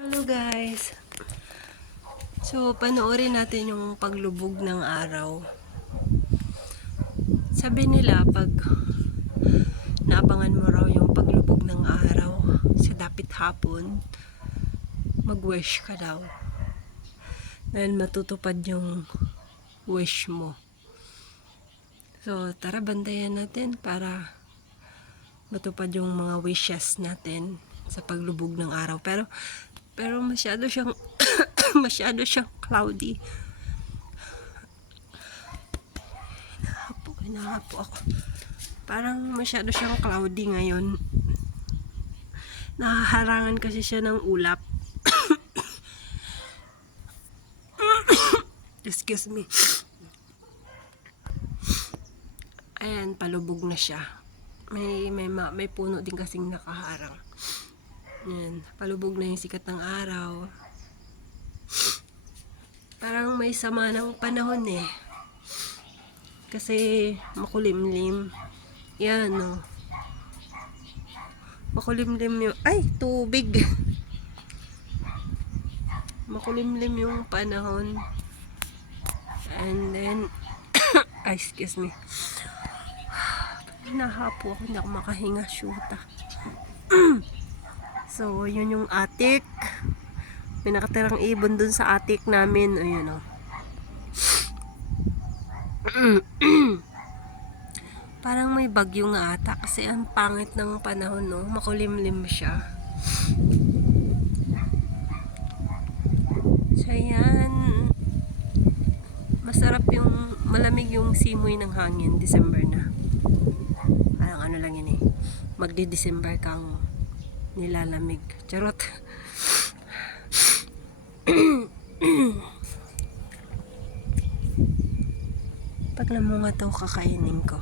Hello guys. So, panoorin natin yung paglubog ng araw. Sabi nila, pag naabangan mo raw yung paglubog ng araw sa dapit hapon, mag-wish ka daw. Dahil matutupad yung wish mo. So, tara bantayan natin para matupad yung mga wishes natin sa paglubog ng araw. Pero masyado siyang masyado siyang cloudy. Hinahapo ako. Parang masyado siyang cloudy ngayon. Nahaharangan kasi siya ng ulap. Excuse me. Ayan, palubog na siya. May puno din kasing nakaharang. Ayan, palubog na yung sikat ng araw. Parang may sama ng panahon eh. Kasi makulimlim. Yan o. Makulimlim yung... Ay! Tubig! Makulimlim yung panahon. And then... Ay, excuse me. Nahapo ako. Hindi ako makahinga. Shoota. So, yun yung attic. May nakatirang ibon dun sa attic namin. Ayun o. Parang may bagyo nga ata kasi ang pangit ng panahon, no? Makulimlim siya. So, yan. Masarap yung malamig yung simoy ng hangin. December na. Parang ano lang yun eh. Magdi-December kang nilalamig. Charot. Pag namunga to, kakainin ko.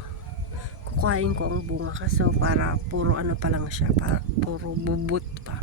Kukuhain ko ang bunga kaso para puro ano pa lang siya. Puro bubot pa.